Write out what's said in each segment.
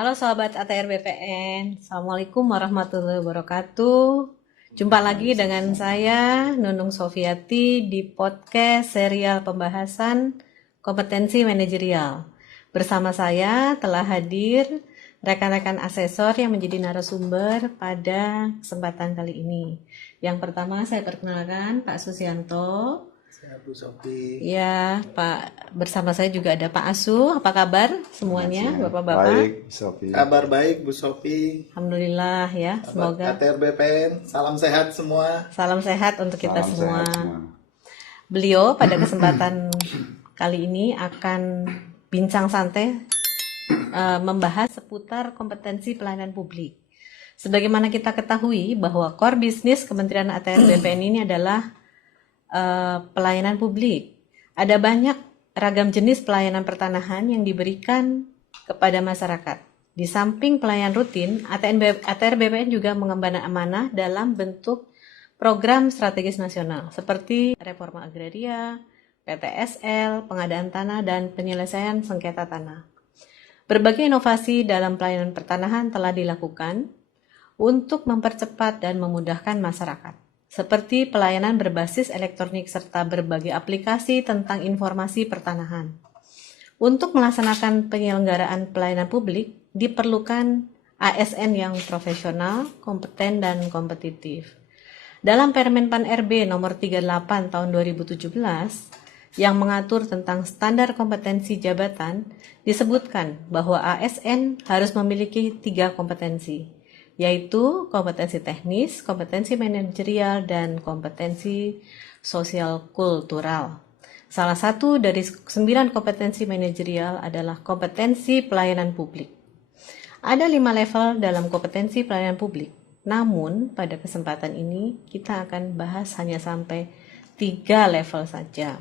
Halo sahabat ATR BPN, Assalamualaikum warahmatullahi wabarakatuh. Jumpa lagi dengan saya, Nunung Sofiati, di podcast serial pembahasan kompetensi manajerial. Bersama saya telah hadir rekan-rekan asesor yang menjadi narasumber pada kesempatan kali ini. Yang pertama saya perkenalkan Pak Susianto. Saya Bu Sofi. Ya, Pak. Bersama saya juga ada Pak Asu. Apa kabar semuanya, Bapak-bapak? Baik, Sofi. Kabar baik Bu Sofi. Alhamdulillah ya. Semoga ATR BPN, salam sehat semua. salam sehat untuk kita Salam semua. sehat semua. Beliau pada kesempatan kali ini akan bincang santai membahas seputar kompetensi pelayanan publik. Sebagaimana kita ketahui bahwa core bisnis Kementerian ATR BPN ini adalah pelayanan publik. Ada banyak ragam jenis pelayanan pertanahan yang diberikan kepada masyarakat. Di samping pelayanan rutin, ATR BPN juga mengemban amanah dalam bentuk program strategis nasional seperti reforma agraria, PTSL, pengadaan tanah, dan penyelesaian sengketa tanah. Berbagai inovasi dalam pelayanan pertanahan telah dilakukan untuk mempercepat dan memudahkan masyarakat, seperti pelayanan berbasis elektronik serta berbagai aplikasi tentang informasi pertanahan. Untuk melaksanakan penyelenggaraan pelayanan publik, diperlukan ASN yang profesional, kompeten, dan kompetitif. Dalam Permen Pan RB nomor 38 tahun 2017 yang mengatur tentang standar kompetensi jabatan, disebutkan bahwa ASN harus memiliki 3 kompetensi, yaitu kompetensi teknis, kompetensi manajerial, dan kompetensi sosial kultural. Salah satu dari 9 kompetensi manajerial adalah kompetensi pelayanan publik. Ada 5 level dalam kompetensi pelayanan publik, namun pada kesempatan ini kita akan bahas hanya sampai 3 level saja.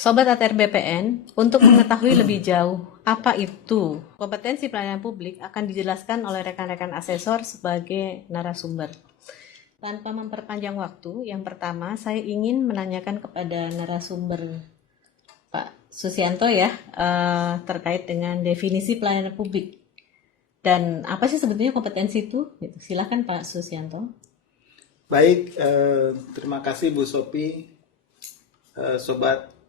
Sobat ATR BPN, untuk mengetahui lebih jauh apa itu kompetensi pelayanan publik akan dijelaskan oleh rekan-rekan asesor sebagai narasumber. Tanpa memperpanjang waktu, yang pertama saya ingin menanyakan kepada narasumber Pak Susianto ya, terkait dengan definisi pelayanan publik. Dan apa sih sebetulnya kompetensi itu? Silakan Pak Susianto. Baik, terima kasih Bu Sofi. Sobat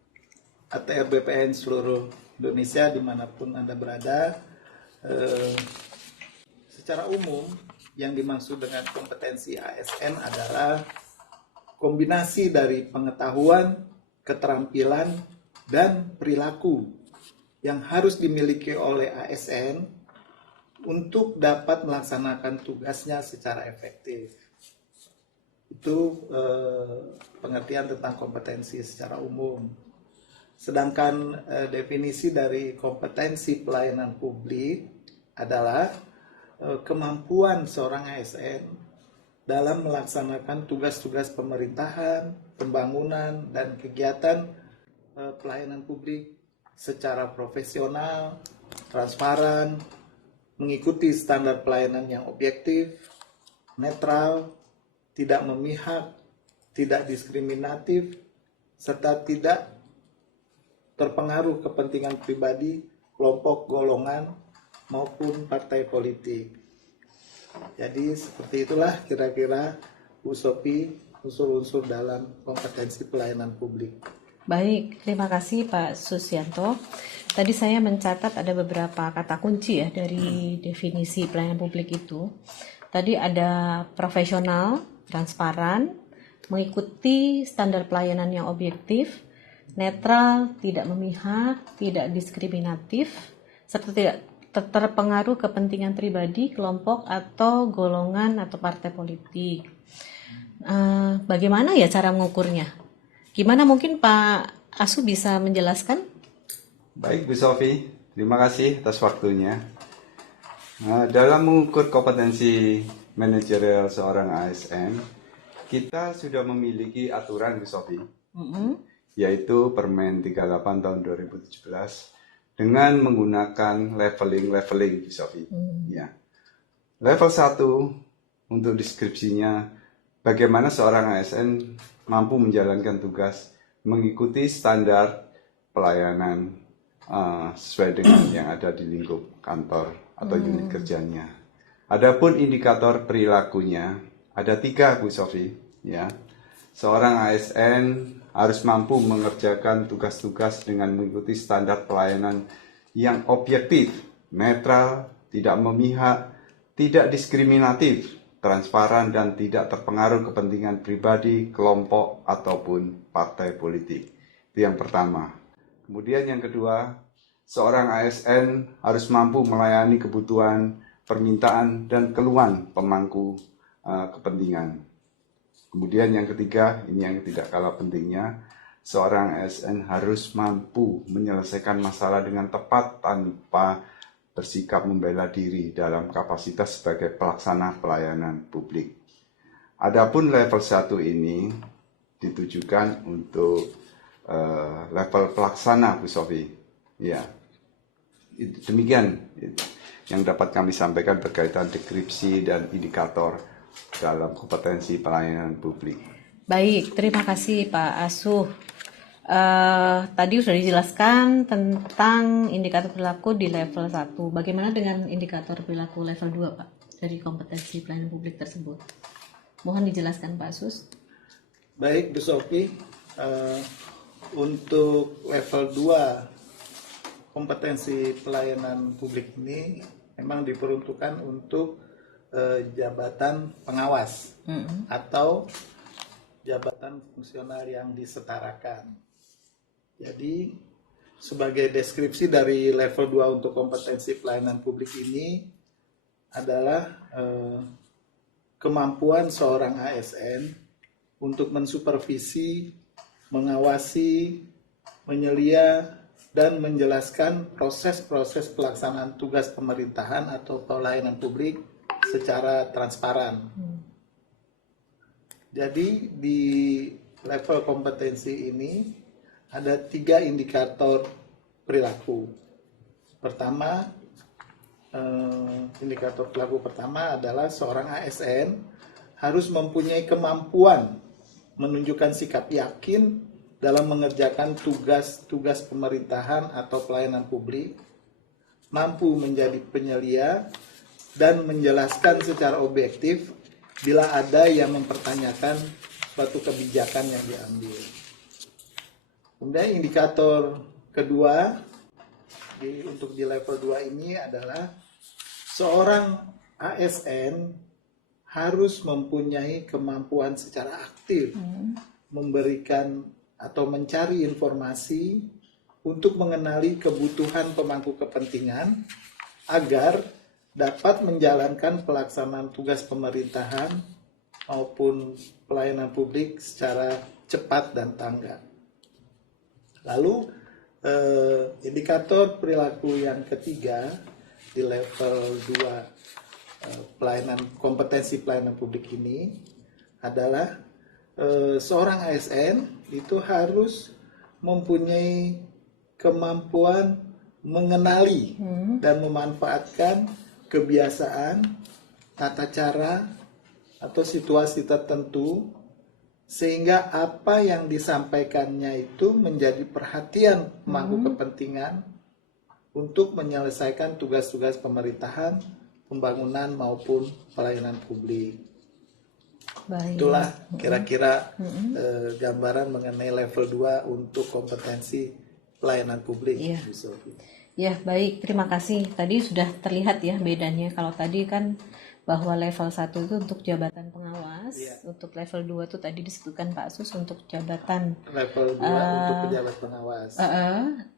ATR BPN seluruh Indonesia dimanapun Anda berada. Secara umum yang dimaksud dengan kompetensi ASN adalah kombinasi dari pengetahuan, keterampilan, dan perilaku yang harus dimiliki oleh ASN untuk dapat melaksanakan tugasnya secara efektif. Itu pengertian tentang kompetensi secara umum. Sedangkan definisi dari kompetensi pelayanan publik adalah kemampuan seorang ASN dalam melaksanakan tugas-tugas pemerintahan, pembangunan, dan kegiatan pelayanan publik secara profesional, transparan, mengikuti standar pelayanan yang objektif, netral, tidak memihak, tidak diskriminatif, serta tidak terpengaruh kepentingan pribadi, kelompok, golongan, maupun partai politik. Jadi seperti itulah kira-kira Bu Sofi unsur-unsur dalam kompetensi pelayanan publik. Baik, terima kasih Pak Susianto. Tadi saya mencatat ada beberapa kata kunci ya dari definisi pelayanan publik itu. Tadi ada profesional, transparan, mengikuti standar pelayanan yang objektif, netral, tidak memihak, tidak diskriminatif, serta tidak terpengaruh kepentingan pribadi, kelompok, atau golongan atau partai politik. Bagaimana ya cara mengukurnya? Gimana mungkin Pak Asu bisa menjelaskan? Baik, Bu Sofi. Terima kasih atas waktunya. Dalam mengukur kompetensi manajerial seorang ASN, kita sudah memiliki aturan, Bu Sofi, yaitu Permen 38 tahun 2017 dengan menggunakan leveling, Bu Sofi. Ya. Level 1 untuk deskripsinya, bagaimana seorang ASN mampu menjalankan tugas mengikuti standar pelayanan sesuai dengan yang ada di lingkup kantor atau unit kerjanya. Adapun indikator perilakunya ada 3, Bu Sofi. Ya, seorang ASN harus mampu mengerjakan tugas-tugas dengan mengikuti standar pelayanan yang objektif, netral, tidak memihak, tidak diskriminatif, transparan, dan tidak terpengaruh kepentingan pribadi, kelompok, ataupun partai politik. Itu yang pertama. Kemudian yang kedua, seorang ASN harus mampu melayani kebutuhan, permintaan, dan keluhan pemangku kepentingan. Kemudian yang ketiga, ini yang tidak kalah pentingnya, seorang ASN harus mampu menyelesaikan masalah dengan tepat tanpa bersikap membela diri dalam kapasitas sebagai pelaksana pelayanan publik. Adapun level 1 ini ditujukan untuk level pelaksana, Bu Sofi. Ya, demikian yang dapat kami sampaikan berkaitan deskripsi dan indikator dalam kompetensi pelayanan publik. Baik, terima kasih Pak Asuh. Tadi sudah dijelaskan tentang indikator perilaku di level 1. Bagaimana dengan indikator perilaku level 2, Pak, dari kompetensi pelayanan publik tersebut? Mohon dijelaskan, Pak Asus. Baik, Bu Sofi. Untuk level 2 kompetensi pelayanan publik ini memang diperuntukkan untuk jabatan pengawas atau jabatan fungsional yang disetarakan. Jadi sebagai deskripsi dari level 2 untuk kompetensi pelayanan publik ini adalah kemampuan seorang ASN untuk mensupervisi, mengawasi, menyelia, dan menjelaskan proses-proses pelaksanaan tugas pemerintahan atau pelayanan publik secara transparan. Jadi di level kompetensi ini ada 3 indikator perilaku. Pertama, indikator perilaku pertama adalah seorang ASN harus mempunyai kemampuan menunjukkan sikap yakin dalam mengerjakan tugas-tugas pemerintahan atau pelayanan publik, mampu menjadi penyelia, dan menjelaskan secara objektif bila ada yang mempertanyakan suatu kebijakan yang diambil. Kemudian indikator kedua untuk di level 2 ini adalah seorang ASN harus mempunyai kemampuan secara aktif memberikan atau mencari informasi untuk mengenali kebutuhan pemangku kepentingan agar dapat menjalankan pelaksanaan tugas pemerintahan maupun pelayanan publik secara cepat dan tanggap. Lalu indikator perilaku yang ketiga di level 2 kompetensi pelayanan publik ini adalah seorang ASN itu harus mempunyai kemampuan mengenali dan memanfaatkan kebiasaan, tata cara, atau situasi tertentu sehingga apa yang disampaikannya itu menjadi perhatian pemangku kepentingan untuk menyelesaikan tugas-tugas pemerintahan, pembangunan maupun pelayanan publik. Baik. Itulah kira-kira gambaran mengenai level 2 untuk kompetensi pelayanan publik. Iya. Bu Sofi. Ya, baik. Terima kasih. Tadi sudah terlihat ya bedanya. Kalau tadi kan bahwa level 1 itu untuk jabatan pengawas, untuk level 2 itu tadi disebutkan Pak Sus untuk jabatan Level 2 untuk pejabat pengawas.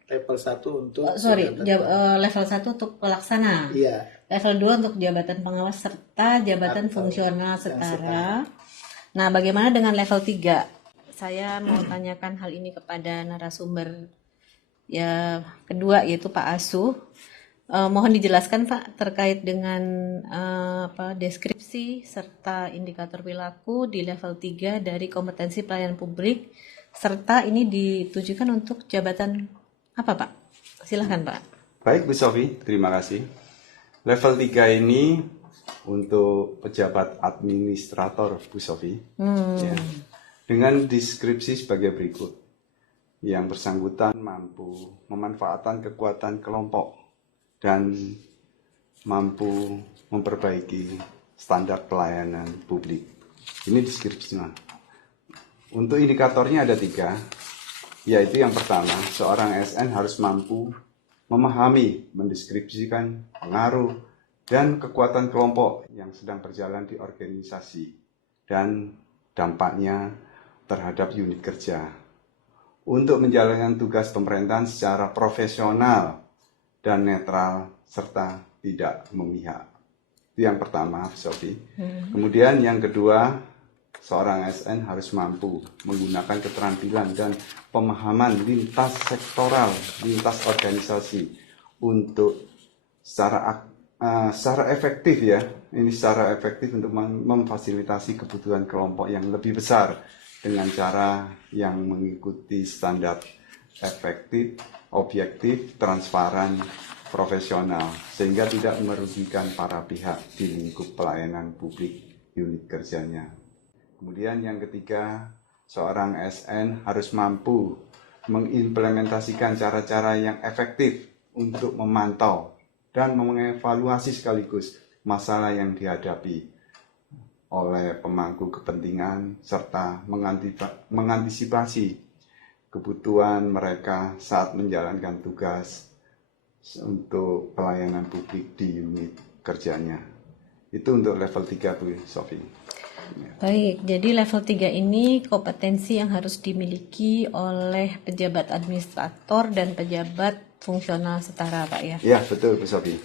Level 1 untuk level 1 untuk pelaksana. Iya. Level 2 untuk jabatan pengawas serta jabatan fungsional setara. Nah, bagaimana dengan level 3? Saya mau tanyakan hal ini kepada narasumber ya kedua yaitu Pak Asuh. Mohon dijelaskan Pak terkait dengan deskripsi serta indikator perilaku di level 3 dari kompetensi pelayanan publik serta ini ditujukan untuk jabatan apa Pak? Silahkan Pak. Baik Bu Sofi, terima kasih. Level 3 ini untuk pejabat administrator Bu Sofi. Ya. Dengan deskripsi sebagai berikut. yang bersangkutan mampu memanfaatkan kekuatan kelompok dan mampu memperbaiki standar pelayanan publik. Ini deskripsinya. Untuk indikatornya ada 3, yaitu yang pertama, seorang ASN harus mampu memahami, mendeskripsikan pengaruh dan kekuatan kelompok yang sedang berjalan di organisasi dan dampaknya terhadap unit kerja untuk menjalankan tugas pemerintahan secara profesional dan netral serta tidak memihak. Itu yang pertama, Sophie. Kemudian yang kedua, seorang ASN harus mampu menggunakan keterampilan dan pemahaman lintas sektoral, lintas organisasi untuk secara efektif secara efektif untuk memfasilitasi kebutuhan kelompok yang lebih besar dengan cara yang mengikuti standar efektif, objektif, transparan, profesional, sehingga tidak merugikan para pihak di lingkup pelayanan publik unit kerjanya. Kemudian yang ketiga, seorang ASN harus mampu mengimplementasikan cara-cara yang efektif untuk memantau dan mengevaluasi sekaligus masalah yang dihadapi oleh pemangku kepentingan serta mengantisipasi kebutuhan mereka saat menjalankan tugas untuk pelayanan publik di unit kerjanya. Itu untuk level 3, Bu Sophie. Baik, jadi level 3 ini kompetensi yang harus dimiliki oleh pejabat administrator dan pejabat fungsional setara, Pak ya? Ya, betul, Bu Sophie.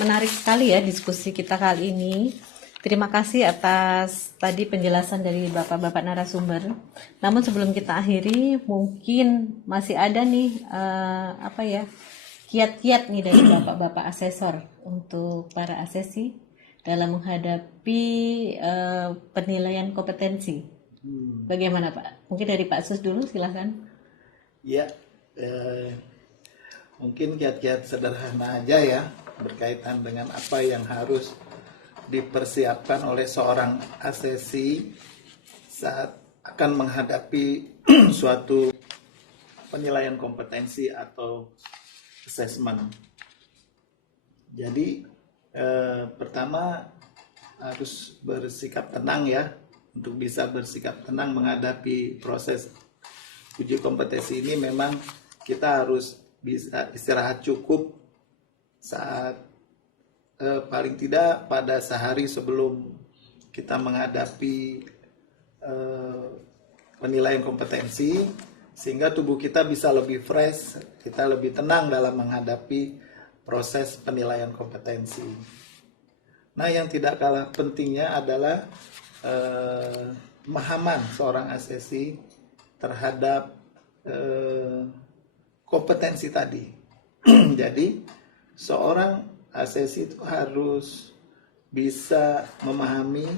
Menarik sekali ya diskusi kita kali ini. Terima kasih atas tadi penjelasan dari Bapak-Bapak narasumber. Namun sebelum kita akhiri, mungkin masih ada nih kiat-kiat nih dari Bapak-Bapak asesor untuk para asesi dalam menghadapi penilaian kompetensi. Bagaimana Pak? Mungkin dari Pak Sus dulu, silahkan. Ya, mungkin kiat-kiat sederhana aja ya, berkaitan dengan apa yang harus dipersiapkan oleh seorang asesi saat akan menghadapi suatu penilaian kompetensi atau assessment. Jadi pertama harus bersikap tenang ya, untuk bisa bersikap tenang menghadapi proses uji kompetensi ini. Memang kita harus bisa istirahat cukup saat paling tidak pada sehari sebelum kita menghadapi penilaian kompetensi, sehingga tubuh kita bisa lebih fresh, kita lebih tenang dalam menghadapi proses penilaian kompetensi. Nah, yang tidak kalah pentingnya adalah pemahaman seorang asesi terhadap kompetensi tadi. Jadi, seorang asesi itu harus bisa memahami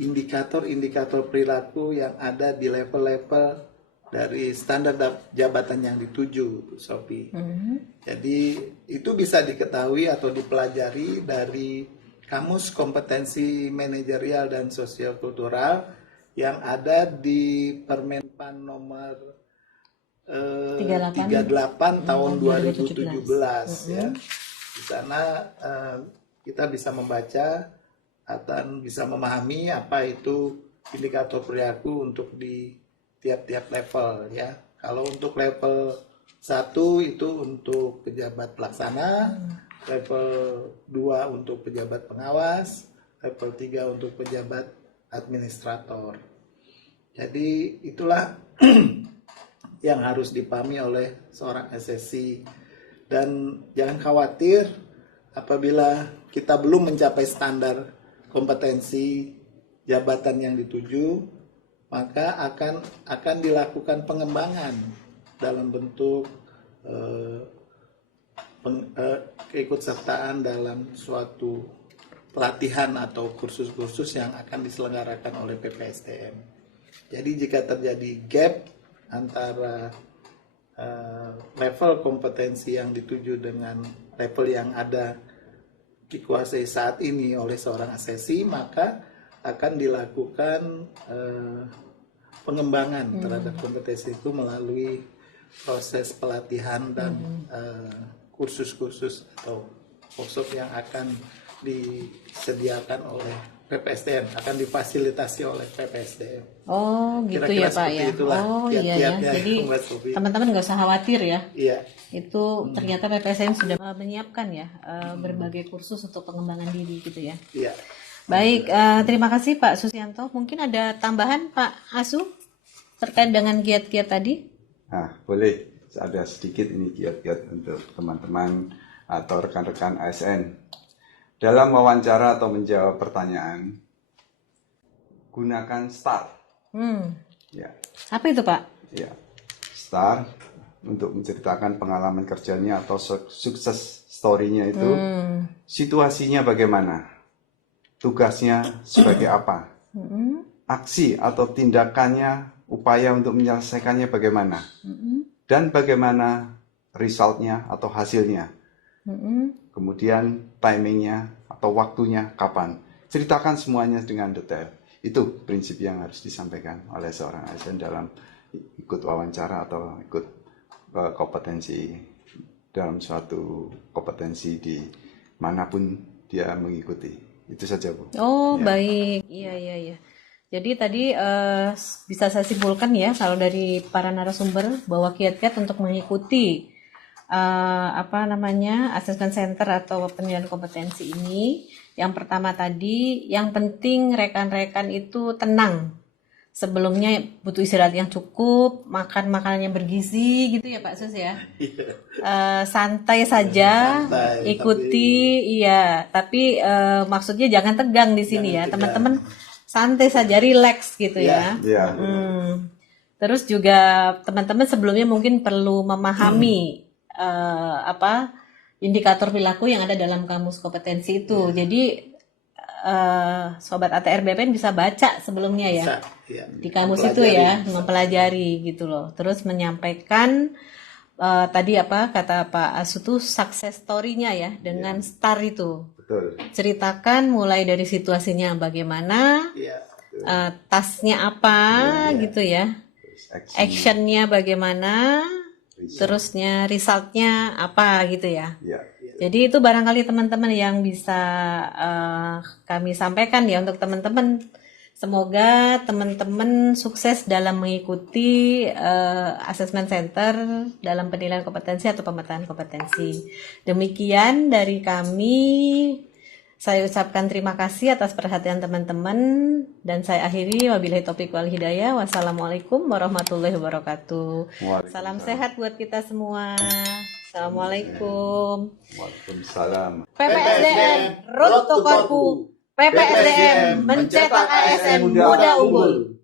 indikator-indikator perilaku yang ada di level-level dari standar jabatan yang dituju, Sophie. Jadi itu bisa diketahui atau dipelajari dari Kamus Kompetensi Manajerial dan Sosiokultural yang ada di Permenpan nomor 38 tahun 2017 ya. Di sana kita bisa membaca dan bisa memahami apa itu indikator perilaku untuk di tiap-tiap level ya. Kalau untuk level 1 itu untuk pejabat pelaksana, level 2 untuk pejabat pengawas, level 3 untuk pejabat administrator. Jadi itulah yang harus dipahami oleh seorang asesi. Dan jangan khawatir apabila kita belum mencapai standar kompetensi jabatan yang dituju, maka akan dilakukan pengembangan dalam bentuk keikutsertaan dalam suatu pelatihan atau kursus-kursus yang akan diselenggarakan oleh PPSDM. Jadi jika terjadi gap antara level kompetensi yang dituju dengan level yang ada dikuasai saat ini oleh seorang asesi, maka akan dilakukan pengembangan terhadap kompetensi itu melalui proses pelatihan dan kursus-kursus atau workshop yang akan disediakan oleh PPSDM, akan difasilitasi oleh PPSDM. Oh, gitu Kira-kira ya Pak seperti ya. itulah Oh iya ya. kiat-kiatnya, Jadi Mbak Sofi. teman-teman nggak usah khawatir ya. Iya, Itu ternyata PPSDM sudah menyiapkan ya berbagai kursus untuk pengembangan diri gitu ya. iya. Baik, terima kasih Pak Susianto. Mungkin ada tambahan Pak Asu terkait dengan kiat-kiat tadi? Nah, boleh ada sedikit ini kiat-kiat untuk teman-teman atau rekan-rekan ASN. Dalam wawancara atau menjawab pertanyaan, gunakan STAR. Ya, Apa itu Pak? ya. STAR untuk menceritakan pengalaman kerjanya atau sukses story-nya itu, situasinya bagaimana, tugasnya sebagai apa, aksi atau tindakannya, upaya untuk menyelesaikannya bagaimana, dan bagaimana result-nya atau hasilnya. Kemudian timingnya atau waktunya kapan. Ceritakan semuanya dengan detail. Itu prinsip yang harus disampaikan oleh seorang ASN dalam ikut wawancara atau ikut kompetensi dalam suatu kompetensi di manapun dia mengikuti. Itu saja, Bu. Oh, Ya. baik. Iya. Jadi tadi bisa saya simpulkan ya kalau dari para narasumber bahwa kiat-kiat untuk mengikuti asesmen center atau penilaian kompetensi ini, yang pertama tadi, yang penting rekan-rekan itu tenang. Sebelumnya butuh istirahat yang cukup, makan makanan yang bergizi gitu ya Pak Sus ya. Santai saja, Santai, ikuti, iya. Tapi maksudnya jangan tegang di sini ya, teman-teman. Santai saja, relax gitu ya. Ya. Terus juga teman-teman sebelumnya mungkin perlu memahami indikator perilaku yang ada dalam kamus kompetensi itu. Jadi sobat ATR BPN bisa baca sebelumnya ya. Bisa, iya. Di kamus itu ya, mempelajari gitu loh. Terus menyampaikan tadi kata Pak Asu tuh success story-nya ya dengan STAR itu. Betul. Ceritakan mulai dari situasinya bagaimana, Iya. tasnya apa gitu ya, Terus action. actionnya bagaimana, terusnya resultnya apa gitu ya. Ya. Jadi itu barangkali teman-teman yang bisa kami sampaikan ya untuk teman-teman. Semoga teman-teman sukses dalam mengikuti asesmen center dalam penilaian kompetensi atau pemetaan kompetensi. Demikian dari kami. Saya ucapkan terima kasih atas perhatian teman-teman dan saya akhiri wabillahi taufiq wal hidayah. Wassalamualaikum warahmatullahi wabarakatuh. Salam sehat buat kita semua. Assalamualaikum. Waalaikumsalam. PPSDM Road to Korpu. PPSDM mencetak ASN muda unggul.